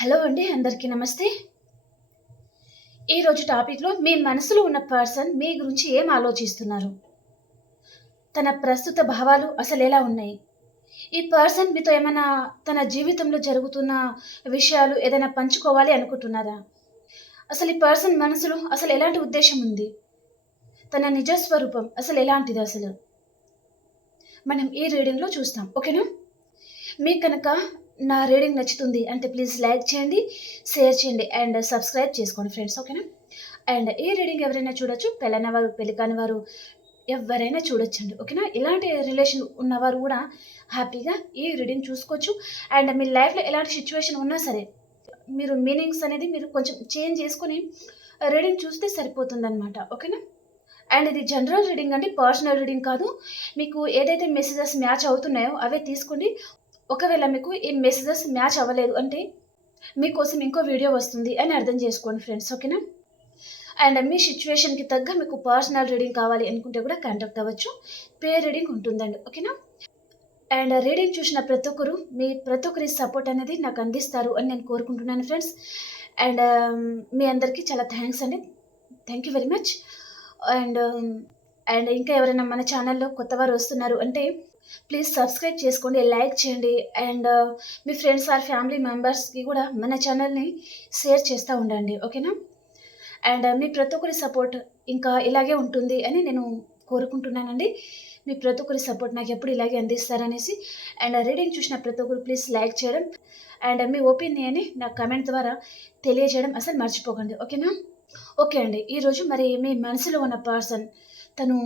Hello అండి అందరికీ నమస్తే. ఈరోజు టాపిక్లో మీ మనసులో ఉన్న పర్సన్ మీ గురించి ఏం ఆలోచిస్తున్నారు? తన ప్రస్తుత భావాలు అసలు ఎలా ఉన్నాయి? ఈ పర్సన్ మీతో ఏమైనా తన జీవితంలో జరుగుతున్న విషయాలు ఏదైనా పంచుకోవాలి అనుకుంటున్నారా? అసలు ఈ పర్సన్ మనసులో అసలు ఎలాంటి ఉద్దేశం ఉంది? తన నిజస్వరూపం అసలు ఎలాంటిది అసలు? మనం ఈ రీడింగ్లో చూస్తాం ఓకేనా? మీకు కనుక నా రీడింగ్ నచ్చుతుంది అంటే ప్లీజ్ లైక్ చేయండి షేర్ చేయండి అండ్ సబ్స్క్రైబ్ చేసుకోండి ఫ్రెండ్స్ ఓకేనా? అండ్ ఈ రీడింగ్ ఎవరైనా చూడొచ్చు పెళ్ళైన వారు పెళ్ళి కాని వారు ఎవరైనా చూడొచ్చండి ఓకేనా? ఇలాంటి రిలేషన్ ఉన్నవారు కూడా హ్యాపీగా ఈ రీడింగ్ చూసుకోవచ్చు. అండ్ మీ లైఫ్లో ఎలాంటి సిచ్యువేషన్ ఉన్నా సరే మీరు మీనింగ్స్ అనేది మీరు కొంచెం చేంజ్ చేసుకొని రీడింగ్ చూస్తే సరిపోతుందన్నమాట ఓకేనా? అండ్ ఇది జనరల్ రీడింగ్ అంటే పర్సనల్ రీడింగ్ కాదు. మీకు ఏదైతే మెసేజెస్ మ్యాచ్ అవుతున్నాయో అవే తీసుకోండి. ఒకవేళ మీకు ఈ మెసేజెస్ మ్యాచ్ అవ్వలేదు అంటే మీకోసం ఇంకో వీడియో వస్తుంది అని అర్థం చేసుకోండి ఫ్రెండ్స్ ఓకేనా అండ్ మీ సిచ్యువేషన్కి తగ్గ మీకు పర్సనల్ రీడింగ్ కావాలి అనుకుంటే కూడా కాంటాక్ట్ అవ్వచ్చు. పే రీడింగ్ ఉంటుందండి ఓకేనా అండ్ రీడింగ్ చూసిన ప్రతి ఒక్కరు మీ ప్రతి ఒక్కరి సపోర్ట్ అనేది నాకు అందిస్తారు అని నేను కోరుకుంటున్నాను ఫ్రెండ్స్ అండ్ um, మీ అందరికీ చాలా థ్యాంక్స్ అండి. Thank you very much and and ఇంకా ఎవరైనా మన ఛానల్లో కొత్త వారు వస్తున్నారు అంటే ప్లీజ్ సబ్స్క్రైబ్ చేసుకోండి లైక్ చేయండి. అండ్ uh, మీ ఫ్రెండ్స్ ఆర్ ఫ్యామిలీ మెంబర్స్కి కూడా మన ఛానల్ని షేర్ చేస్తూ ఉండండి. ఓకేనా అండ్ uh, మీ ప్రతి ఒక్కరి సపోర్ట్ ఇంకా ఇలాగే ఉంటుంది అని నేను కోరుకుంటున్నానండి. మీ ప్రతి ఒక్కరి సపోర్ట్ నాకు ఎప్పుడు ఇలాగే అందిస్తారనేసి. అండ్ రీడింగ్ uh, చూసిన ప్రతి ఒక్కరు ప్లీజ్ లైక్ చేయడం. అండ్ మీ ఒపీనియన్ని నా కమెంట్ ద్వారా తెలియజేయడం అసలు మర్చిపోకండి. ఓకేనా ఓకే అండి. ఈరోజు మరి మీ మనసులో ఉన్న పర్సన్ తను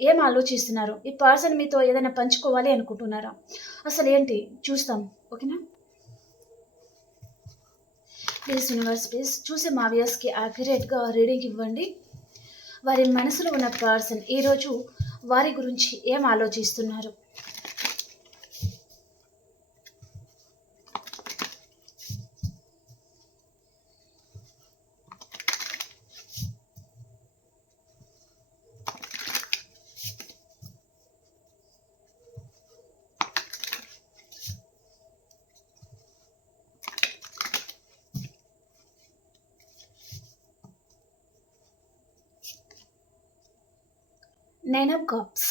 ఏం ఆలోచిస్తున్నారు? ఈ పర్సన్ మీతో ఏదైనా పంచుకోవాలి అనుకుంటున్నారా? అసలు ఏంటి? చూస్తాం. ఓకేనా? ప్లీజ్ యూనివర్స్ ప్లీజ్ చూసి మా వ్యూస్కి యాక్యురేట్గా రీడింగ్ ఇవ్వండి. వారి మనసులో ఉన్న పర్సన్ ఈరోజు వారి గురించి ఏం ఆలోచిస్తున్నారు? నైన్ ఆఫ్ కప్స్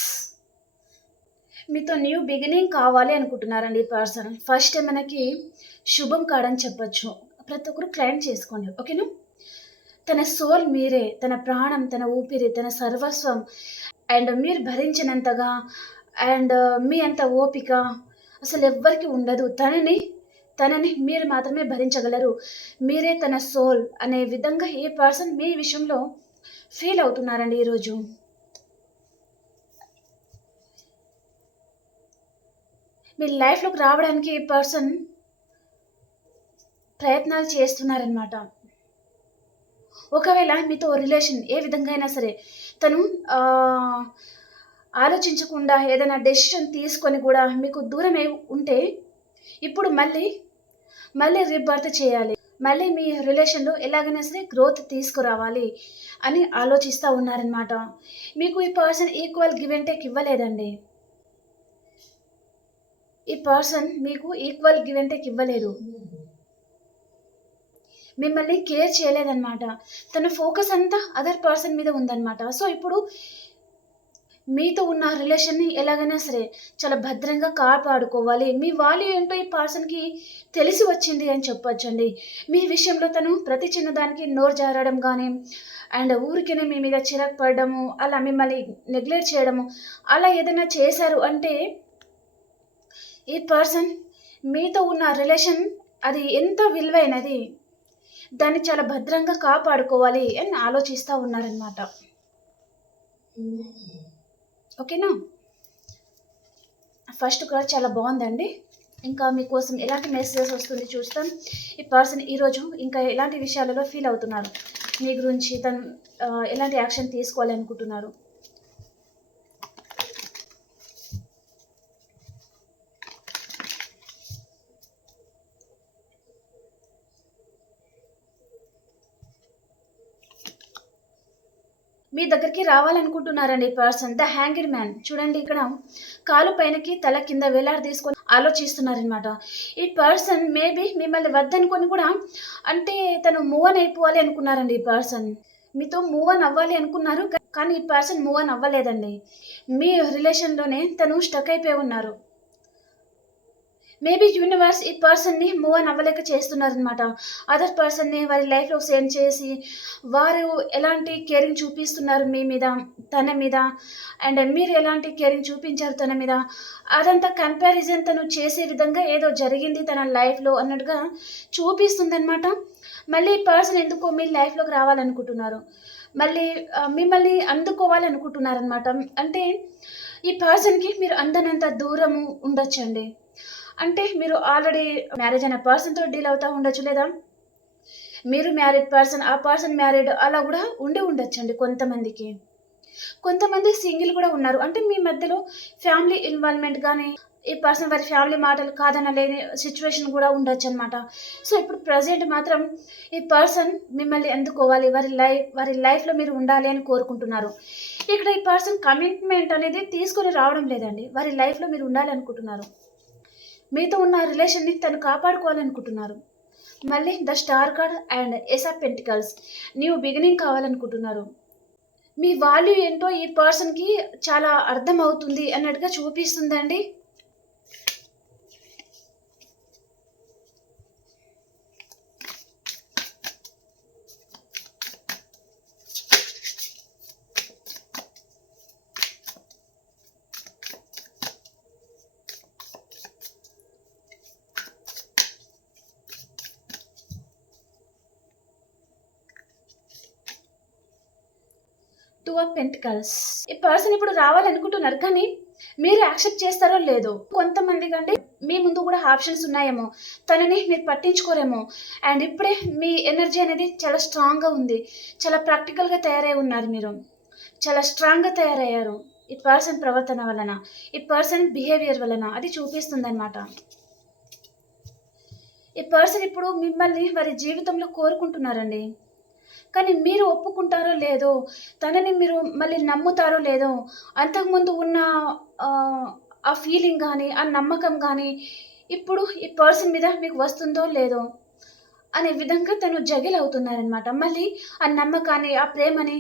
మీతో న్యూ బిగినింగ్ కావాలి అనుకుంటున్నారండి ఈ పర్సన్ ఫస్ట్ మనకి శుభం కాడని చెప్పచ్చు. ప్రతి ఒక్కరు క్లైమ్ చేసుకోండి. ఓకేనా తన సోల్ మీరే తన ప్రాణం తన ఊపిరి తన సర్వస్వం అండ్ మీరు భరించినంతగా అండ్ మీ అంత ఓపిక అసలు ఎవ్వరికి ఉండదు. తనని తనని మీరు మాత్రమే భరించగలరు. మీరే తన సోల్ అనే విధంగా ఏ పర్సన్ మీ విషయంలో ఫీల్ అవుతున్నారండి ఈరోజు. మీ లైఫ్లోకి రావడానికి ఈ పర్సన్ ప్రయత్నాలు చేస్తున్నారనమాట ఒకవేళ మీతో రిలేషన్ ఏ విధంగా అయినా సరే తను ఆలోచించకుండా ఏదైనా డెసిషన్ తీసుకొని కూడా మీకు దూరం ఉంటే ఇప్పుడు మళ్ళీ మళ్ళీ రీబర్త్ చేయాలి. మళ్ళీ మీ రిలేషన్లో ఎలాగైనా సరే గ్రోత్ తీసుకురావాలి అని ఆలోచిస్తూ ఉన్నారనమాట మీకు ఈ person equal give and take ఇవ్వలేదండి. ఈ పర్సన్ మీకు ఈక్వల్ గివ్ అండ్ టేక్ ఇవ్వలేదు. మిమ్మల్ని కేర్ చేయలేదన్నమాట. తన ఫోకస్ అంతా అదర్ పర్సన్ మీద ఉందన్నమాట. సో ఇప్పుడు మీతో ఉన్న రిలేషన్ని ఎలాగైనా సరే చాలా భద్రంగా కాపాడుకోవాలి. మీ వాల్యూ ఏంటో ఈ పర్సన్కి తెలిసి వచ్చింది అని చెప్పొచ్చండి. మీ విషయంలో తను ప్రతి చిన్నదానికి నోరు జారడం కానీ అండ్ ఊరికనే మీ మీద చిరాకు పడడము అలా మిమ్మల్ని నెగ్లెక్ట్ చేయడము అలా ఏదైనా చేశారు అంటే ఈ పర్సన్? మీతో ఉన్న రిలేషన్ అది ఎంత విలువైనది? దాన్ని చాలా భద్రంగా కాపాడుకోవాలి అని ఆలోచిస్తూ ఉన్నారనమాట ఓకేనా? ఫస్ట్ కూడా చాలా బాగుందండి. ఇంకా మీకోసం ఎలాంటి మెసేజెస్ వస్తుంది చూస్తాం. ఈ పర్సన్ ఈరోజు ఇంకా ఎలాంటి విషయాలలో ఫీల్ అవుతున్నారు? మీ గురించి తను ఎలాంటి యాక్షన్ తీసుకోవాలి అనుకుంటున్నారు మీ దగ్గరికి రావాలనుకుంటున్నారండి పర్సన్ ద హ్యాంగిడ్ మ్యాన్. చూడండి ఇక్కడ కాలు పైనకి తల కింద వేలాడ తీసుకొని ఆలోచిస్తున్నారనమాట ఈ పర్సన్ మేబీ మిమ్మల్ని వద్దనుకొని కూడా అంటే తను మూవ్ అని అయిపోవాలి అనుకున్నారండి ఈ పర్సన్. మీతో మూవ్ అని అవ్వాలి అనుకున్నారు కానీ ఈ పర్సన్ మూవ్ అని అవ్వలేదండి. మీ రిలేషన్లోనే తను స్టక్ అయిపోయి ఉన్నారు. మేబీ యూనివర్స్ ఈ పర్సన్ని మూవ్ అని అవ్వలేక చేస్తున్నారనమాట అదర్ పర్సన్ని వారి లైఫ్లో సెండ్ చేసి వారు ఎలాంటి కేరింగ్ చూపిస్తున్నారు మీ మీద తన మీద? అండ్ మీరు ఎలాంటి కేరింగ్ చూపించారు తన మీద? అదంతా కంపారిజన్ తను చేసే విధంగా ఏదో జరిగింది తన లైఫ్లో అన్నట్టుగా చూపిస్తుందనమాట మళ్ళీ ఈ పర్సన్ ఎందుకో మీ లైఫ్లోకి రావాలనుకుంటున్నారు. మళ్ళీ మిమ్మల్ని అందుకోవాలనుకుంటున్నారనమాట అంటే ఈ పర్సన్కి మీరు అందనంత దూరము ఉండొచ్చండి. అంటే మీరు ఆల్రెడీ మ్యారేజ్ అయిన పర్సన్తో డీల్ అవుతూ ఉండొచ్చు లేదా? మీరు మ్యారీడ్ పర్సన్ ఆ పర్సన్ మ్యారీడ్ అలా కూడా ఉండి ఉండొచ్చండి కొంతమందికి. కొంతమంది సింగిల్ కూడా ఉన్నారు. అంటే మీ మధ్యలో ఫ్యామిలీ ఇన్వాల్వ్మెంట్ కానీ ఈ పర్సన్ వారి ఫ్యామిలీ మాటలు కాదనలేని సిచ్యువేషన్ కూడా ఉండొచ్చు అనమాట సో ఇప్పుడు ప్రజెంట్ మాత్రం ఈ పర్సన్ మిమ్మల్ని ఎందుకోవాలి వారి లైఫ్ వారి లైఫ్లో మీరు ఉండాలి అని కోరుకుంటున్నారు. ఇక్కడ ఈ పర్సన్ కమిట్మెంట్ అనేది తీసుకొని రావడం లేదండి. వారి లైఫ్లో మీరు ఉండాలి అనుకుంటున్నారు. మీతో ఉన్న రిలేషన్ని తను కాపాడుకోవాలనుకుంటున్నారు. మళ్ళీ the star card and ace of pentacles new beginning కావాలనుకుంటున్నారు. మీ వాల్యూ ఏంటో ఈ పర్సన్కి చాలా అర్థం అవుతుంది అన్నట్టుగా చూపిస్తుందండి. టూ ఆఫ్ పెంటికల్స్ ఈ పర్సన్ ఇప్పుడు రావాలనుకుంటున్నారు కానీ మీరు యాక్సెప్ట్ చేస్తారో లేదో కొంతమంది కంటే మీ ముందు కూడా ఆప్షన్స్ ఉన్నాయేమో తనని మీరు పట్టించుకోరేమో. అండ్ ఇప్పుడే మీ ఎనర్జీ అనేది చాలా స్ట్రాంగ్గా ఉంది చాలా ప్రాక్టికల్గా తయారై ఉన్నారు మీరు. చాలా స్ట్రాంగ్గా తయారయ్యారు ఈ పర్సన్ ప్రవర్తన వలన ఈ పర్సన్ బిహేవియర్ వలన. అది చూపిస్తుందన్నమాట. ఈ పర్సన్ ఇప్పుడు మిమ్మల్ని వారి జీవితంలో కోరుకుంటున్నారండి. కానీ మీరు ఒప్పుకుంటారో లేదో తనని మీరు మళ్ళీ నమ్ముతారో లేదో అంతకుముందు ఉన్న ఆ, ఫీలింగ్ కానీ ఆ నమ్మకం కానీ ఇప్పుడు ఈ పర్సన్ మీద మీకు వస్తుందో లేదో అనే విధంగా తను జగిల్ అవుతున్నారనమాట మళ్ళీ ఆ నమ్మకాన్ని ఆ ప్రేమని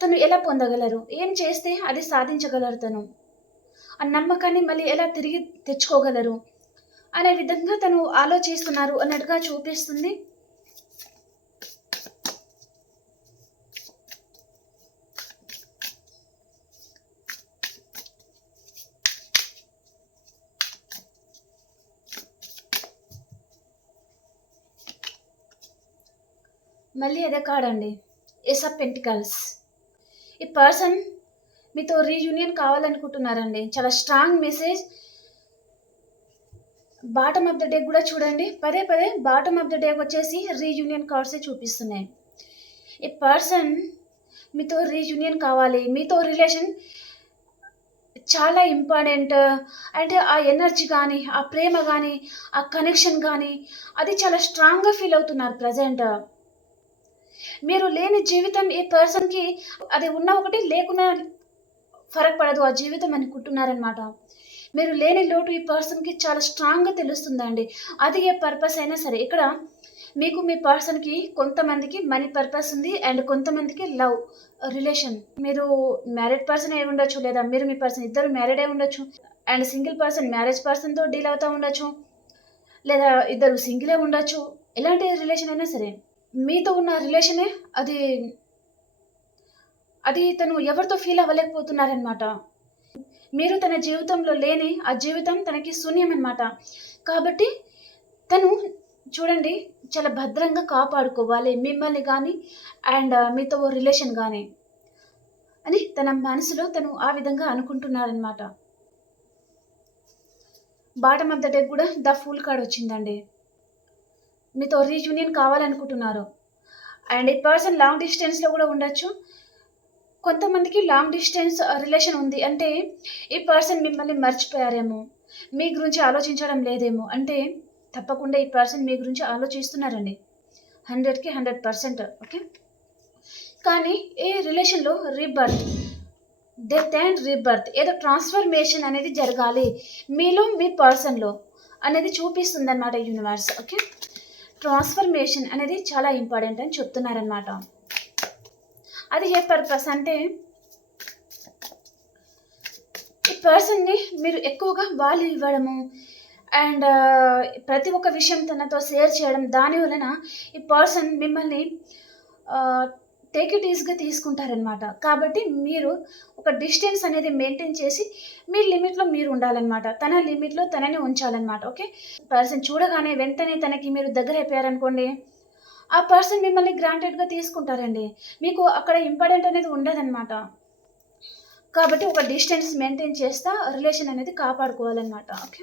తను ఎలా పొందగలరు? ఏం చేస్తే అది సాధించగలరు తను? ఆ నమ్మకాన్ని మళ్ళీ ఎలా తిరిగి తెచ్చుకోగలరు? అనే విధంగా తను ఆలోచిస్తున్నారు అన్నట్టుగా చూపిస్తుంది మళ్ళీ అదే కాడండి. Ace of pentacles. ఈ పర్సన్ మీతో రీయూనియన్ కావాలనుకుంటున్నారండి. చాలా strong message. Bottom of the day కూడా చూడండి. పదే పదే బాటమ్ ఆఫ్ ద డే వచ్చేసి రీయూనియన్ కార్డ్సే చూపిస్తున్నాయి. ఈ పర్సన్ మీతో రీయూనియన్ కావాలి. మీతో రిలేషన్ చాలా ఇంపార్టెంట్. అంటే ఆ ఎనర్జీ కానీ ఆ ప్రేమ కానీ ఆ కనెక్షన్ కానీ అది చాలా స్ట్రాంగ్గా ఫీల్ అవుతున్నారు ప్రజెంట్. మీరు లేని జీవితం ఈ పర్సన్కి అది ఉన్న ఒకటి లేకున్నా ఫరక్ పడదు ఆ జీవితం అనుకుంటున్నారనమాట మీరు లేని లోటు ఈ పర్సన్కి చాలా స్ట్రాంగ్గా తెలుస్తుందండి. అది ఏ పర్పస్ అయినా సరే. ఇక్కడ మీకు మీ పర్సన్కి కొంతమందికి మనీ పర్పస్ ఉంది అండ్ కొంతమందికి లవ్ రిలేషన్. మీరు మ్యారీడ్ పర్సన్ అయి ఉండొచ్చు లేదా మీరు మీ పర్సన్ ఇద్దరు మ్యారీడ్ అయి ఉండొచ్చు అండ్ సింగిల్ పర్సన్ మ్యారేజ్ పర్సన్తో డీల్ అవుతూ ఉండొచ్చు లేదా ఇద్దరు సింగిలే ఉండొచ్చు. ఎలాంటి రిలేషన్ అయినా సరే. మీతో ఉన్న రిలేషనే అది అది తను ఎవరితో ఫీల్ అవ్వలేకపోతున్నారనమాట మీరు తన జీవితంలో లేని ఆ జీవితం తనకి శూన్యమన్నమాట. కాబట్టి తను చూడండి చాలా భద్రంగా కాపాడుకోవాలి మిమ్మల్ని కానీ అండ్ మీతో రిలేషన్ కానీ అని తన మనసులో తను ఆ విధంగా అనుకుంటున్నారనమాట బాటమ్ ఆఫ్ ద కూడా ద ఫుల్ కార్డ్ వచ్చిందండి. మీతో రీయూనియన్ కావాలనుకుంటున్నారు. అండ్ ఈ పర్సన్ లాంగ్ డిస్టెన్స్లో కూడా ఉండొచ్చు. కొంతమందికి లాంగ్ డిస్టెన్స్ రిలేషన్ ఉంది. అంటే ఈ పర్సన్ మిమ్మల్ని మర్చిపోయారేమో మీ గురించి ఆలోచించడం లేదేమో అంటే తప్పకుండా ఈ పర్సన్ మీ గురించి ఆలోచిస్తున్నారండి హండ్రెడ్కి హండ్రెడ్ పర్సెంట్ ఓకే? కానీ ఈ రిలేషన్లో రీబర్త్ డెత్ అండ్ రీబర్త్ ఏదో ట్రాన్స్ఫర్మేషన్ అనేది జరగాలి మీలో మీ పర్సన్లో అనేది చూపిస్తుంది అన్నమాట యూనివర్స్ ఓకే? ట్రాన్స్ఫర్మేషన్ అనేది చాలా ఇంపార్టెంట్ అని చెప్తున్నారనమాట అది ఏ పర్పస్ అంటే ఈ పర్సన్ని మీరు ఎక్కువగా వాల్యూ ఇవ్వడము అండ్ ప్రతి ఒక్క విషయం తనతో షేర్ చేయడం దాని వలన ఈ పర్సన్ మిమ్మల్ని టేక్ ఇట్ ఈజీగా తీసుకుంటారనమాట కాబట్టి మీరు ఒక డిస్టెన్స్ అనేది మెయింటైన్ చేసి మీ లిమిట్లో మీరు ఉండాలన్నమాట. తన లిమిట్లో తనని ఉంచాలన్నమాట ఓకే? పర్సన్ చూడగానే వెంటనే తనకి మీరు దగ్గర అయిపోయారనుకోండి ఆ పర్సన్ మిమ్మల్ని గ్రాంటెడ్గా తీసుకుంటారండి. మీకు అక్కడ ఇంపార్టెంట్ అనేది ఉండదన్నమాట. కాబట్టి ఒక డిస్టెన్స్ మెయింటైన్ చేస్తా రిలేషన్ అనేది కాపాడుకోవాలన్నమాట ఓకే?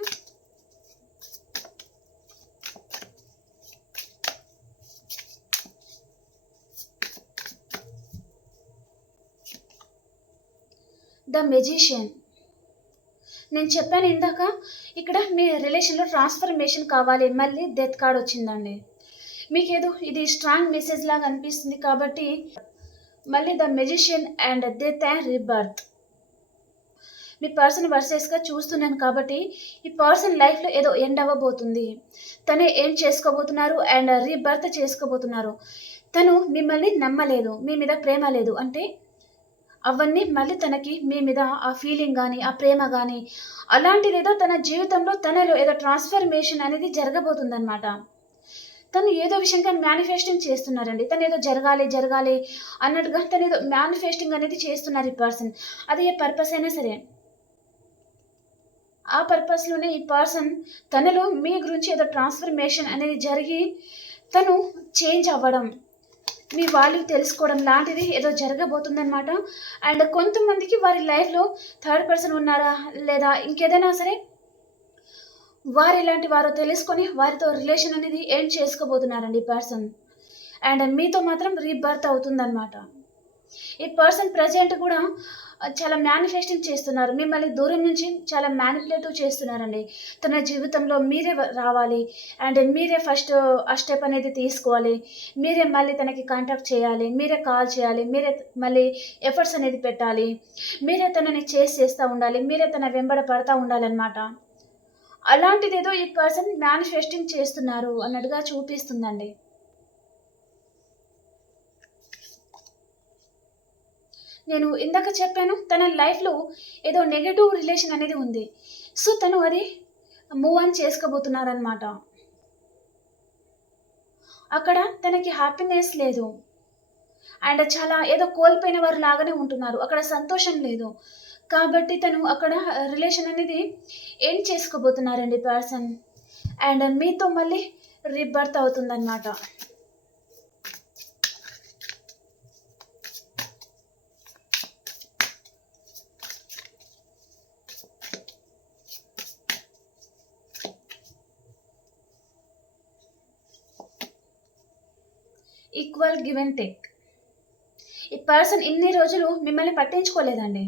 The magician. నేను చెప్పాను ఇందాక ఇక్కడ మీ రిలేషన్లో ట్రాన్స్ఫర్మేషన్ కావాలి మళ్ళీ డెత్ కార్డ్ వచ్చిందండి. మీకు ఏదో ఇది స్ట్రాంగ్ మెసేజ్ లాగా అనిపిస్తుంది కాబట్టి మళ్ళీ the magician and death and rebirth. Me person వర్సెస్గా చూస్తున్నాను కాబట్టి ఈ పర్సన్ లైఫ్లో ఏదో ఎండ్ అవ్వబోతుంది. తనే ఏం చేసుకోబోతున్నారు అండ్ రీబర్త్ చేసుకోబోతున్నారు. తను మిమ్మల్ని నమ్మలేదు మీ మీద ప్రేమ లేదు. అంటే అవన్నీ మళ్ళీ తనకి మీ మీద ఆ ఫీలింగ్ కానీ ఆ ప్రేమ కానీ అలాంటిది ఏదో తన జీవితంలో తనలో ఏదో ట్రాన్స్ఫర్మేషన్ అనేది జరగబోతుందన్నమాట. తను ఏదో విషయంగా మేనిఫెస్టింగ్ చేస్తున్నారండి. తను ఏదో జరగాలి జరగాలి అన్నట్టుగా తను ఏదో మేనిఫెస్టింగ్ అనేది చేస్తున్నారు ఈ పర్సన్ అది ఏ పర్పస్ అయినా సరే. ఆ పర్పస్లోనే ఈ పర్సన్ తనలో మీ గురించి ఏదో ట్రాన్స్ఫర్మేషన్ అనేది జరిగి తను చేంజ్ అవ్వడం. మీ వాల్యూ తెలుసుకోవడం లాంటిది ఏదో జరగబోతుందన్నమాట. అండ్ కొంతమందికి వారి లైఫ్లో థర్డ్ పర్సన్ ఉన్నారా? లేదా ఇంకేదైనా సరే వారు ఇలాంటి వారు తెలుసుకొని వారితో రిలేషన్ అనేది ఏం చేసుకోబోతున్నారండి ఈ పర్సన్? అండ్ మీతో మాత్రం రీబర్త్ అవుతుందన్నమాట. ఈ పర్సన్ ప్రజెంట్ కూడా చాలా మేనిఫెస్టింగ్ చేస్తున్నారు. మిమ్మల్ని దూరం నుంచి చాలా మ్యానిపులేటివ్ చేస్తున్నారండి. తన జీవితంలో మీరే రావాలి. అండ్ మీరే ఫస్ట్ ఆ స్టెప్ అనేది తీసుకోవాలి. మీరే మళ్ళీ తనకి కాంటాక్ట్ చేయాలి. మీరే కాల్ చేయాలి. మీరే మళ్ళీ ఎఫర్ట్స్ అనేది పెట్టాలి. మీరే తనని చేసి చేస్తూ ఉండాలి. మీరే తన వెంబడ పడతా ఉండాలన్నమాట. అలాంటిది ఏదో ఈ పర్సన్ మేనిఫెస్టింగ్ చేస్తున్నారు అన్నట్టుగా చూపిస్తుందండి. నేను ఇందాక చెప్పాను తన లైఫ్లో ఏదో నెగటివ్ రిలేషన్ అనేది ఉంది. సో తను అది మూవ్ ఆన్ చేసుకోబోతున్నారనమాట అక్కడ తనకి హ్యాపీనెస్ లేదు. అండ్ చాలా ఏదో కోల్పోయిన వారు లాగానే ఉంటున్నారు. అక్కడ సంతోషం లేదు. కాబట్టి తను అక్కడ రిలేషన్ అనేది ఏం చేసుకోబోతున్నారండి పర్సన్ అండ్ మీతో మళ్ళీ రిబర్త్ అవుతుందన్నమాట. ఈక్వల్ గివ్ అండ్ టేక్ ఈ పర్సన్ ఇన్ని రోజులు మిమ్మల్ని పట్టించుకోలేదండి.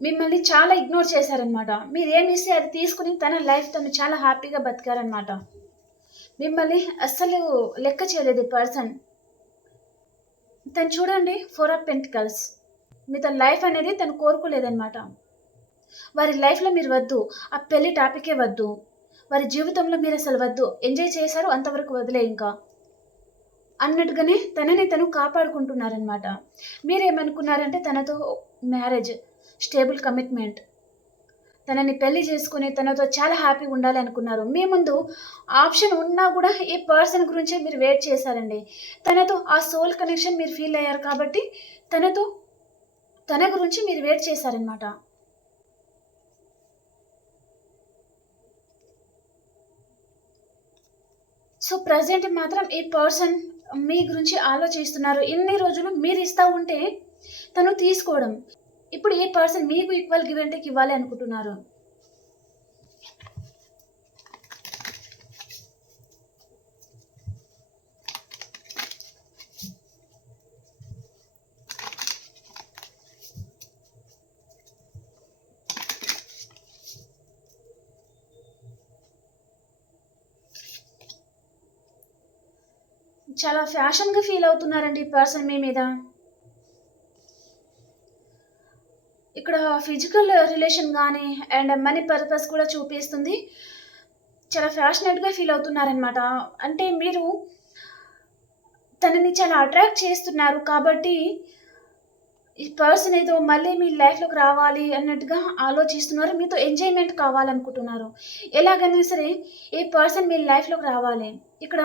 మిమ్మల్ని చాలా ఇగ్నోర్ చేశారనమాట మీరు ఏమి ఇస్తే అది తీసుకుని తన లైఫ్ తను చాలా హ్యాపీగా బతికారనమాట మిమ్మల్ని అస్సలు లెక్క చేయలేదు ఈ పర్సన్ తను చూడండి ఫోర్ ఆఫ్ పెంటికల్స్ మీ తన లైఫ్ అనేది తను కోరుకోలేదనమాట వారి లైఫ్లో మీరు వద్దు ఆ పెళ్ళి టాపికే వద్దు. వారి జీవితంలో మీరు అసలు వద్దు. ఎంజాయ్ చేశారు అంతవరకు వదిలే ఇంకా. అన్నట్టుగానే తనని తను కాపాడుకుంటున్నారనమాట మీరేమనుకున్నారంటే తనతో మ్యారేజ్ స్టేబుల్ కమిట్మెంట్ తనని పెళ్ళి చేసుకుని తనతో చాలా హ్యాపీగా ఉండాలి అనుకున్నారు మీ ముందు ఆప్షన్ ఉన్నా కూడా ఈ పర్సన్ గురించే మీరు వెయిట్ చేశారండి. తనతో ఆ సోల్ కనెక్షన్ మీరు ఫీల్ అయ్యారు కాబట్టి తనతో తన గురించి మీరు వెయిట్ చేశారనమాట సో ప్రజెంట్ మాత్రం ఈ పర్సన్ మీ గురించి ఆలోచిస్తున్నారు. ఇన్ని రోజులు మీరు ఇస్తూ ఉంటే తను తీసుకోవడం. ఇప్పుడు ఈ పర్సన్ మీకు ఈక్వల్ గివ్ అండ్ టేక్ ఇవ్వాలి అనుకుంటున్నారు? చాలా ఫ్యాషన్గా ఫీల్ అవుతున్నారండి ఈ పర్సన్ మీ మీద. ఇక్కడ ఫిజికల్ రిలేషన్ కానీ అండ్ మనీ పర్పస్ కూడా చూపిస్తుంది. చాలా ఫ్యాషనేట్గా ఫీల్ అవుతున్నారనమాట అంటే మీరు తనని చాలా అట్రాక్ట్ చేస్తున్నారు కాబట్టి ఈ పర్సన్ ఏదో మళ్ళీ మీ లైఫ్లోకి రావాలి అన్నట్టుగా ఆలోచిస్తున్నారు. మీతో ఎంజాయ్మెంట్ కావాలనుకుంటున్నారు. ఎలాగైనా సరే ఈ పర్సన్ మీ లైఫ్లోకి రావాలి. ఇక్కడ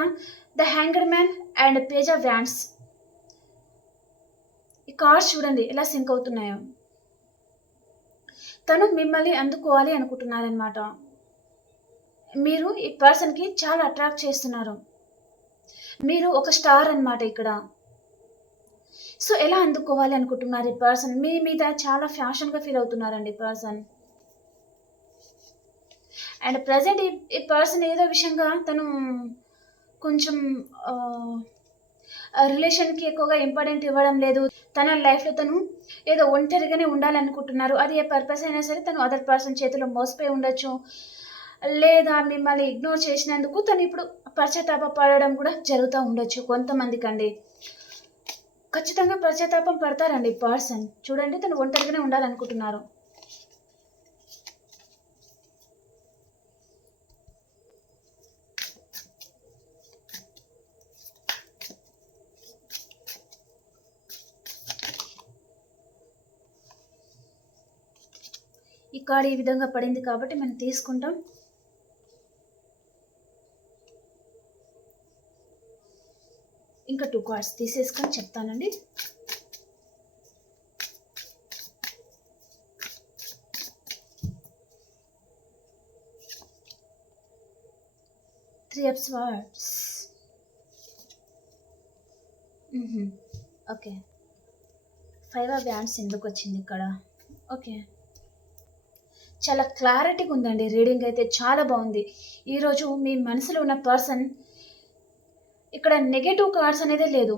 the hanger man and page of wands ఈ కార్డ్స్ చూడండి ఎలా సింక్ అవుతున్నాయో. తను మిమ్మల్ని అందుకోవాలి అనుకుంటున్నారనమాట మీరు ఈ పర్సన్కి చాలా అట్రాక్ట్ చేస్తున్నారు. మీరు ఒక స్టార్ అన్నమాట ఇక్కడ. సో ఎలా అందుకోవాలి అనుకుంటున్నారు ఈ పర్సన్ మీ మీద చాలా ఫ్యాషన్గా ఫీల్ అవుతున్నారండి ఈ పర్సన్ అండ్ ప్రజెంట్ ఈ ఈ పర్సన్ ఏదో విషయంగా తను కొంచెం రిలేషన్కి ఎక్కువగా ఇంపార్టెంట్ ఇవ్వడం లేదు. తన లైఫ్లో తను ఏదో ఒంటరిగానే ఉండాలనుకుంటున్నారు. అది ఏ పర్పస్ అయినా సరే తను అదర్ పర్సన్ చేతిలో మోసపోయి ఉండొచ్చు. లేదా మిమ్మల్ని ఇగ్నోర్ చేసినందుకు తను ఇప్పుడు పశ్చాత్తాప పడడం కూడా జరుగుతూ ఉండొచ్చు కొంతమందికి అండి ఖచ్చితంగా పశ్చాత్తాపం పడతారండి పర్సన్ చూడండి తను ఒంటరిగానే ఉండాలనుకుంటున్నారు. ఈ కార్డు ఈ విధంగా పడింది కాబట్టి మనం తీసుకుంటాం. ఇంకా టూ కార్డ్స్ తీసేసుకొని చెప్తానండి. Three of swords okay. Five of wands ఎందుకు వచ్చింది ఇక్కడ? ఓకే. చాలా క్లారిటీగా ఉందండి. రీడింగ్ అయితే చాలా బాగుంది. ఈరోజు మీ మనసులో ఉన్న పర్సన్ ఇక్కడ నెగటివ్ కార్డ్స్ అనేది లేదు.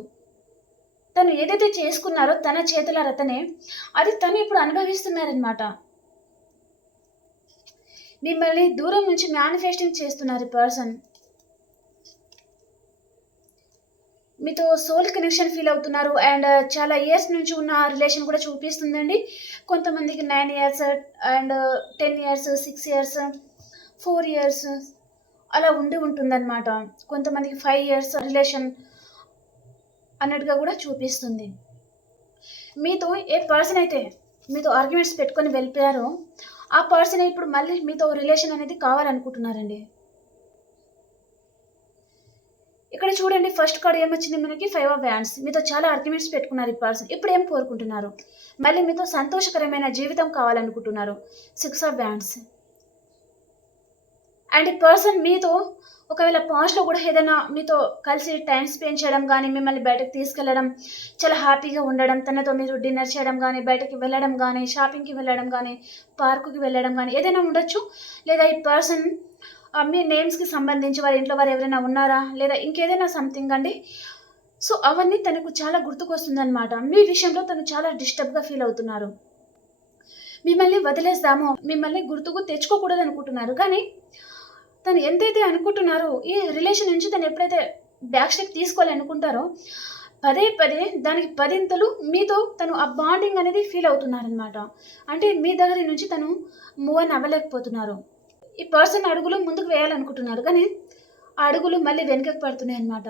తను ఏదైతే చేసుకున్నారో తన చేతుల రతనే అది తను ఇప్పుడు అనుభవిస్తున్నారనమాట మిమ్మల్ని దూరం నుంచి మేనిఫెస్టింగ్ చేస్తున్నారు ఈ పర్సన్ మీతో సోల్ కనెక్షన్ ఫీల్ అవుతున్నారు అండ్ uh, చాలా ఇయర్స్ నుంచి ఉన్న రిలేషన్ కూడా చూపిస్తుందండి. కొంతమందికి nine years and ten years six years four years అలా ఉండి ఉంటుందన్నమాట. కొంతమందికి ఫైవ్ ఇయర్స్ రిలేషన్ అన్నట్టుగా కూడా చూపిస్తుంది. మీతో ఏ పర్సన్ అయితే మీతో ఆర్గ్యుమెంట్స్ పెట్టుకొని వెళ్ళిపోయారో ఆ పర్సన్ ఇప్పుడు మళ్ళీ మీతో రిలేషన్ అనేది కావాలనుకుంటున్నారండి. ఇక్కడ చూడండి ఫస్ట్ కార్డ్ ఏమొచ్చింది మనకి? ఫైవ్ ఆఫ్ వ్యాండ్స్ మీతో చాలా ఆర్గ్యుమెంట్స్ పెట్టుకున్నారు ఈ పర్సన్ ఇప్పుడు ఏం కోరుకుంటున్నారు? మళ్ళీ మీతో సంతోషకరమైన జీవితం కావాలనుకుంటున్నారు. సిక్స్ ఆఫ్ వ్యాండ్స్ అండ్ ఈ పర్సన్ మీతో ఒకవేళ పాస్ట్లో కూడా ఏదైనా మీతో కలిసి టైం స్పెండ్ చేయడం కానీ మిమ్మల్ని బయటకు తీసుకెళ్ళడం చాలా హ్యాపీగా ఉండడం తనతో మీరు డిన్నర్ చేయడం కానీ బయటకి వెళ్ళడం కానీ షాపింగ్కి వెళ్ళడం కానీ పార్కుకి వెళ్ళడం కానీ ఏదైనా ఉండొచ్చు. లేదా ఈ పర్సన్ మీ నేమ్స్కి సంబంధించి వారి ఇంట్లో వారు ఎవరైనా ఉన్నారా? లేదా ఇంకేదైనా సంథింగ్ అండి? సో అవన్నీ తనకు చాలా గుర్తుకొస్తుందన్నమాట. మీ విషయంలో తను చాలా డిస్టర్బ్గా ఫీల్ అవుతున్నారు. మిమ్మల్ని వదిలేస్తాము మిమ్మల్ని గుర్తుకు తెచ్చుకోకూడదు అనుకుంటున్నారు కానీ తను ఎంతైతే అనుకుంటున్నారో ఈ రిలేషన్ నుంచి తను ఎప్పుడైతే బ్యాక్ స్టెప్ తీసుకోవాలనుకుంటారో పదే పదే దానికి పదింతలు మీతో తను ఆ బాండింగ్ అనేది ఫీల్ అవుతున్నారనమాట అంటే మీ దగ్గర నుంచి తను మూవ్ అని అవ్వలేకపోతున్నారు. ఈ పర్సన్ అడుగులు ముందుకు వేయాలనుకుంటున్నారు కానీ ఆ అడుగులు మళ్ళీ వెనుకకు పడుతున్నాయి అనమాట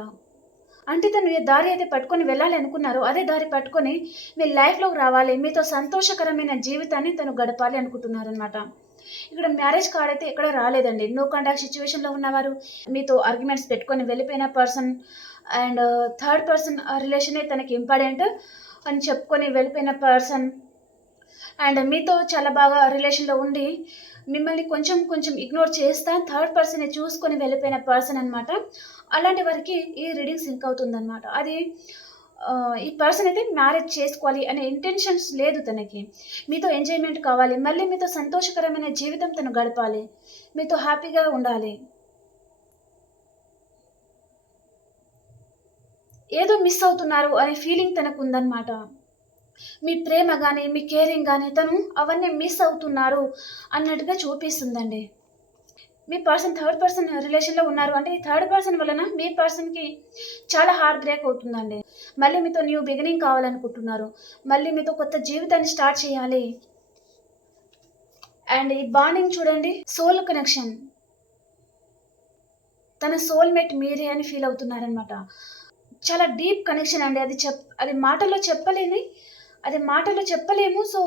అంటే తను ఏ దారి అయితే పట్టుకొని వెళ్ళాలి అనుకున్నారో అదే దారి పట్టుకొని మీ లైఫ్లోకి రావాలి మీతో సంతోషకరమైన జీవితాన్ని తను గడపాలి అనుకుంటున్నారనమాట ఇక్కడ మ్యారేజ్ కార్డ్ అయితే ఎక్కడ రాలేదండి. నో కాంటాక్ట్ సిచ్యువేషన్లో ఉన్నవారు మీతో ఆర్గ్యుమెంట్స్ పెట్టుకొని వెళ్ళిపోయిన పర్సన్ అండ్ థర్డ్ పర్సన్ రిలేషనే తనకి ఇంపార్టెంట్ అని చెప్పుకొని వెళ్ళిపోయిన పర్సన్ అండ్ మీతో చాలా బాగా రిలేషన్లో ఉండి మిమ్మల్ని కొంచెం కొంచెం ఇగ్నోర్ చేస్తా థర్డ్ పర్సన్ని చూసుకొని వెళ్ళిపోయిన పర్సన్ అనమాట అలాంటి వారికి ఈ రీడింగ్ సింక్ అవుతుందన్నమాట. అది ఈ పర్సన్ అయితే మ్యారేజ్ చేసుకోవాలి అనే ఇంటెన్షన్స్ లేదు తనకి. మీతో ఎంజాయ్మెంట్ కావాలి. మళ్ళీ మీతో సంతోషకరమైన జీవితం తను గడపాలి. మీతో హ్యాపీగా ఉండాలి. ఏదో మిస్ అవుతున్నారు అనే ఫీలింగ్ తనకు ఉందన్నమాట మీ ప్రేమ కానీ మీ కేరింగ్ కానీ తను అవన్నీ మిస్ అవుతున్నారు అన్నట్టుగా చూపిస్తుందండి. మీ పర్సన్ థర్డ్ పర్సన్ రిలేషన్లో ఉన్నారు అంటే ఈ థర్డ్ పర్సన్ వలన మీ పర్సన్కి చాలా హార్ట్ బ్రేక్ అవుతుందండి. మళ్ళీ మీతో న్యూ బిగినింగ్ కావాలనుకుంటున్నారు. మళ్ళీ మీతో కొత్త జీవితాన్ని స్టార్ట్ చేయాలి. అండ్ ఈ బాండింగ్ చూడండి సోల్ కనెక్షన్. తన సోల్మేట్ మీరే అని ఫీల్ అవుతున్నారనమాట చాలా డీప్ కనెక్షన్ అండి. అది చెప్ అది మాటల్లో చెప్పలేని అది మాటల్లో చెప్పలేము. సో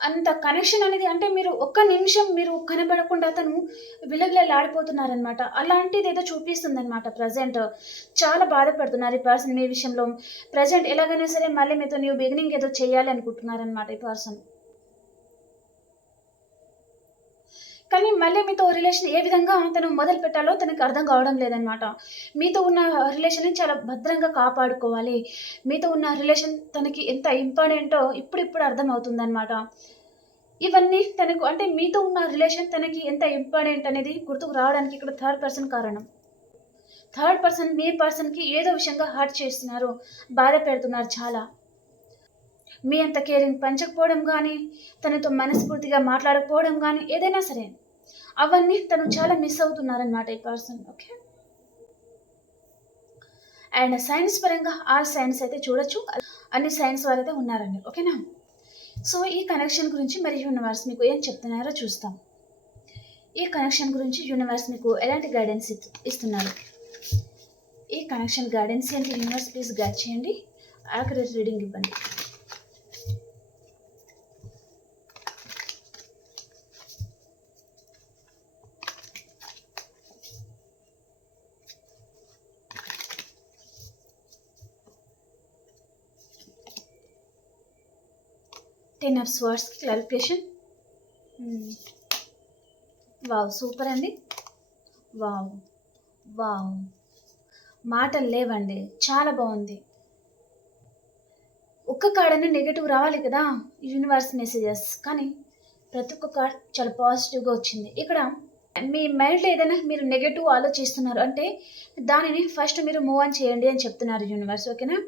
అంత కనెక్షన్ అనేది అంటే మీరు ఒక్క నిమిషం మీరు కనబడకుండా అతను విలగిలలాడిపోతున్నారనమాట అలాంటిది ఏదో చూపిస్తుంది అనమాట ప్రజెంట్ చాలా బాధపడుతున్నారు ఈ పర్సన్ మీ విషయంలో. ప్రజెంట్ ఎలాగైనా సరే మళ్ళీ మీతో న్యూ బిగినింగ్ ఏదో చేయాలి అనుకుంటున్నారనమాట ఈ పర్సన్ కానీ మళ్ళీ మీతో రిలేషన్ ఏ విధంగా తను మొదలు పెట్టాలో తనకు అర్థం కావడం లేదనమాట మీతో ఉన్న రిలేషన్ని చాలా భద్రంగా కాపాడుకోవాలి. మీతో ఉన్న రిలేషన్ తనకి ఎంత ఇంపార్టెంటో ఇప్పుడిప్పుడు అర్థం అవుతుందన్నమాట ఇవన్నీ తనకు అంటే మీతో ఉన్న రిలేషన్ తనకి ఎంత ఇంపార్టెంట్ అనేది గుర్తుకు రావడానికి ఇక్కడ థర్డ్ పర్సన్ కారణం. థర్డ్ పర్సన్ మీ పర్సన్కి ఏదో విషయంగా హర్ట్ చేస్తున్నారు. బాధ పెడుతున్నారు చాలా. మీ అంత కేరింగ్ పంచకపోవడం కానీ తనతో మనస్ఫూర్తిగా మాట్లాడకపోవడం కానీ ఏదైనా సరే అవన్నీ తను చాలా మిస్ అవుతున్నారనమాట ఈ పర్సన్ ఓకే? అండ్ సైన్స్ పరంగా ఆ సైన్స్ అయితే చూడొచ్చు అన్ని సైన్స్ వారైతే ఉన్నారండి ఓకేనా? సో ఈ కనెక్షన్ గురించి మరి యూనివర్స్ మీకు ఏం చెప్తున్నారో చూస్తాం. ఈ కనెక్షన్ గురించి యూనివర్స్ మీకు ఎలాంటి గైడెన్స్ ఇస్తున్నారు? ఈ కనెక్షన్ గైడెన్స్ ఏంటి? యూనివర్స్ ప్లీజ్ గైడ్ చేయండి ఆఖరి రీడింగ్ ఇవ్వండి. టెన్ ఆఫ్ స్వర్డ్స్కి క్లారిఫికేషన్ వావ్ సూపర్ అండి. వావ్ వావ్ మాటలు లేవండి. చాలా బాగుంది. ఒక్క కార్డనే నెగిటివ్ రావాలి కదా? యూనివర్స్ మెసేజెస్ కానీ ప్రతి ఒక్క కార్డ్ చాలా పాజిటివ్గా వచ్చింది. ఇక్కడ మీ మైండ్లో ఏదైనా మీరు నెగటివ్ ఆలోచిస్తున్నారు అంటే దానిని ఫస్ట్ మీరు మూవ్ ఆన్ చేయండి అని చెప్తున్నారు యూనివర్స్ ఓకేనా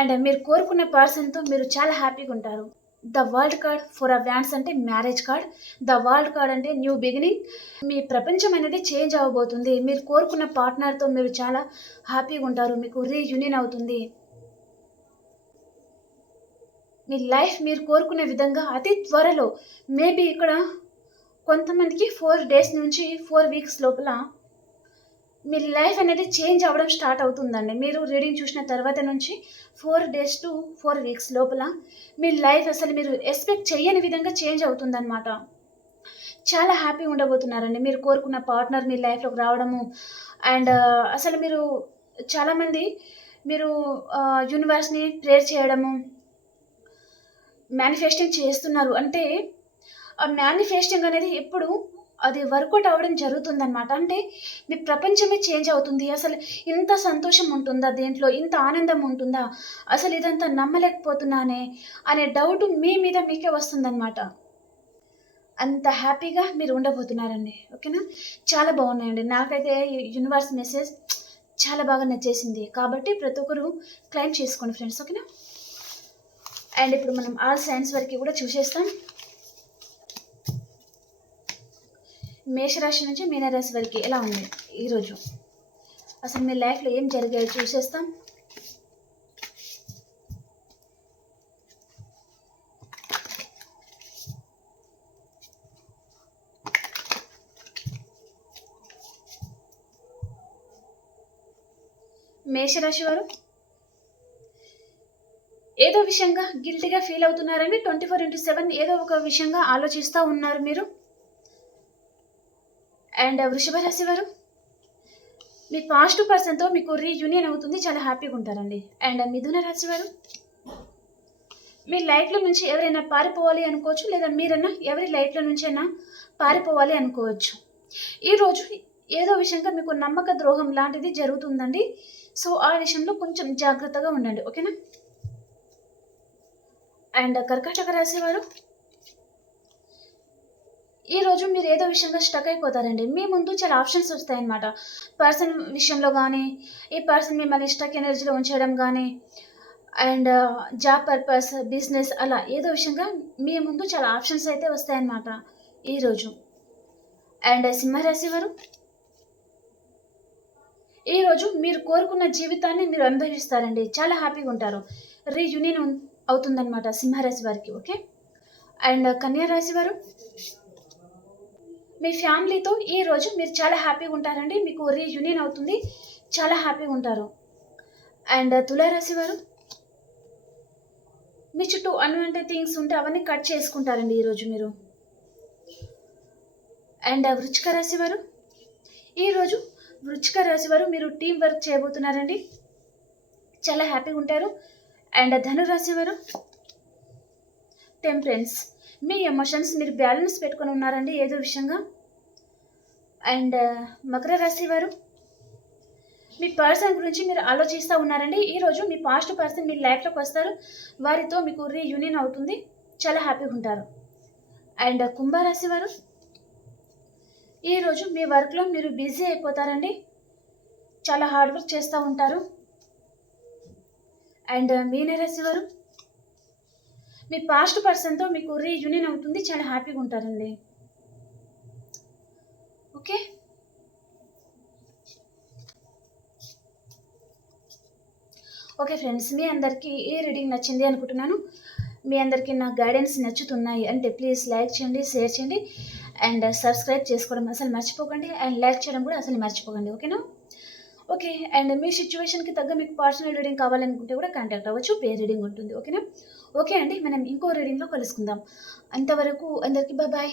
అండ్ మీరు కోరుకున్న పర్సన్తో మీరు చాలా హ్యాపీగా ఉంటారు. The world card for a అంటే marriage card. The world card అంటే న్యూ బిగినింగ్. మీ ప్రపంచం అనేది చేంజ్ అవ్వబోతుంది మీరు కోరుకున్న పార్ట్నర్తో మీరు చాలా హ్యాపీగా ఉంటారు. మీకు రీయూనియన్ అవుతుంది. మీ లైఫ్ మీరు కోరుకునే విధంగా అతి త్వరలో మేబీ ఇక్కడ కొంతమందికి ఫోర్ డేస్ నుంచి ఫోర్ వీక్స్ లోపల మీ లైఫ్ అనేది చేంజ్ అవ్వడం స్టార్ట్ అవుతుందండి. మీరు రీడింగ్ చూసిన తర్వాత నుంచి four days to four weeks లోపల మీ లైఫ్ అసలు మీరు ఎక్స్పెక్ట్ చేయని విధంగా చేంజ్ అవుతుందన్నమాట. చాలా హ్యాపీ ఉండబోతున్నారండి. మీరు కోరుకున్న పార్ట్నర్ మీ లైఫ్లోకి రావడము అండ్ అసలు మీరు చాలామంది మీరు యూనివర్స్ని ప్రేర్ చేయడము మేనిఫెస్టింగ్ చేస్తున్నారు. అంటే ఆ మేనిఫెస్టింగ్ అనేది ఎప్పుడు అది వర్కౌట్ అవ్వడం జరుగుతుందన్నమాట. అంటే మీ ప్రపంచమే చేంజ్ అవుతుంది. అసలు ఇంత సంతోషం ఉంటుందా? దేంట్లో ఇంత ఆనందం ఉంటుందా? అసలు ఇదంతా నమ్మలేకపోతున్నానే అనే డౌట్ మీ మీద మీకే వస్తుందన్నమాట. అంత హ్యాపీగా మీరు ఉండబోతున్నారండి. ఓకేనా? చాలా బాగున్నాయండి. నాకైతే యూనివర్స్ మెసేజ్ చాలా బాగా నచ్చేసింది. కాబట్టి ప్రతి ఒక్కరు క్లైమ్ చేసుకోండి ఫ్రెండ్స్. ఓకేనా? అండ్ ఇప్పుడు మనం ఆల్ సైన్స్ వరకు కూడా చూసేస్తాం. మేషరాశి నుంచి మీనరాశి వరకు ఎలా ఉంది ఈరోజు? అసలు మీ లైఫ్లో ఏం జరిగాయో చూసేస్తాం. మేషరాశి వారు ఏదో విషయంగా గిల్టీగా ఫీల్ అవుతున్నారని ట్వంటీ ఫోర్ ఇంటూ సెవెన్ ఏదో ఒక విషయంగా ఆలోచిస్తూ ఉన్నారు మీరు. అండ్ వృషభ రాశి వారు మీ పాజిటివ్ పర్సన్తో మీకు రీయూనియన్ అవుతుంది. చాలా హ్యాపీగా ఉంటారండి. అండ్ మిథున రాశి వారు మీ లైఫ్లో నుంచి ఎవరైనా పారిపోవాలి అనుకోవచ్చు లేదా మీరైనా ఎవరి లైఫ్లో నుంచి అయినా పారిపోవాలి అనుకోవచ్చు. ఈరోజు ఏదో విషయంగా మీకు నమ్మక ద్రోహం లాంటిది జరుగుతుందండి. సో ఆ విషయంలో కొంచెం జాగ్రత్తగా ఉండండి. ఓకేనా? అండ్ కర్కాటక రాశి వారు ఈ రోజు మీరు ఏదో విషయంగా స్టక్ అయిపోతారండి. మీ ముందు చాలా ఆప్షన్స్ వస్తాయన్నమాట. పర్సన్ విషయంలో కానీ ఈ పర్సన్ మిమ్మల్ని స్టక్ ఎనర్జీలో ఉంచడం కానీ అండ్ జాబ్ పర్పస్ బిజినెస్ అలా ఏదో విషయంగా మీ ముందు చాలా ఆప్షన్స్ అయితే వస్తాయన్నమాట ఈరోజు అండ్ సింహరాశి వారు ఈరోజు మీరు కోరుకున్న జీవితాన్ని మీరు అనుభవిస్తారండి. చాలా హ్యాపీగా ఉంటారు. రీయూనియన్ అవుతుందన్నమాట సింహరాశి వారికి ఓకే అండ్ కన్యా రాశి వారు మీ ఫ్యామిలీతో ఈ రోజు మీరు చాలా హ్యాపీగా ఉంటారండి. మీకు రీయూనియన్ అవుతుంది. చాలా హ్యాపీగా ఉంటారు. అండ్ తులారాశి వారు మీ చుట్టూ అన్వాంటెడ్ థింగ్స్ ఉంటే అవన్నీ కట్ చేసుకుంటారండి ఈరోజు మీరు. అండ్ వృచ్చిక రాశి వారు ఈరోజు వృచ్చిక రాశి వారు మీరు టీం వర్క్ చేయబోతున్నారండి. చాలా హ్యాపీగా ఉంటారు. అండ్ ధనురాశి వారు టెంపరెన్స్ మీ ఎమోషన్స్ మీరు బ్యాలెన్స్ పెట్టుకొని ఉన్నారండి ఏదో విషయంగా? అండ్ uh, మకర రాశి వారు మీ పర్సన్ గురించి మీరు ఆలోచిస్తూ ఉన్నారండి. ఈరోజు మీ పాస్ట్ పర్సన్ మీ లైఫ్లోకి వస్తారు. వారితో మీకు రీయూనియన్ అవుతుంది. చాలా హ్యాపీగా ఉంటారు. అండ్ uh, కుంభరాశి వారు ఈరోజు మీ వర్క్లో మీరు బిజీ అయిపోతారండి. చాలా హార్డ్ వర్క్ చేస్తూ ఉంటారు. అండ్ uh, మీనరాశి వారు మీ పాస్ట్ పర్సన్తో మీకు రీయూనియన్ అవుతుంది చాలా హ్యాపీగా ఉంటారండి. ఓకే ఓకే ఫ్రెండ్స్ మీ అందరికీ ఏ రీడింగ్ నచ్చింది అనుకుంటున్నాను. మీ అందరికీ నా గైడెన్స్ నచ్చుతున్నాయి అంటే ప్లీజ్ లైక్ చేయండి షేర్ చేయండి. అండ్ సబ్స్క్రైబ్ uh, చేసుకోవడం అసలు మర్చిపోకండి. అండ్ లైక్ చేయడం కూడా అసలు మర్చిపోకండి. ఓకేనా ఓకే అండ్ మీ సిచ్యువేషన్కి తగ్గ మీకు పర్సనల్ రీడింగ్ కావాలనుకుంటే కూడా కాంటాక్ట్ అవ్వచ్చు పే రీడింగ్ ఉంటుంది ఓకేనా? ఓకే అండి మనం ఇంకో రీడింగ్లో కలుసుకుందాం. అంతవరకు అందరికీ బాయ్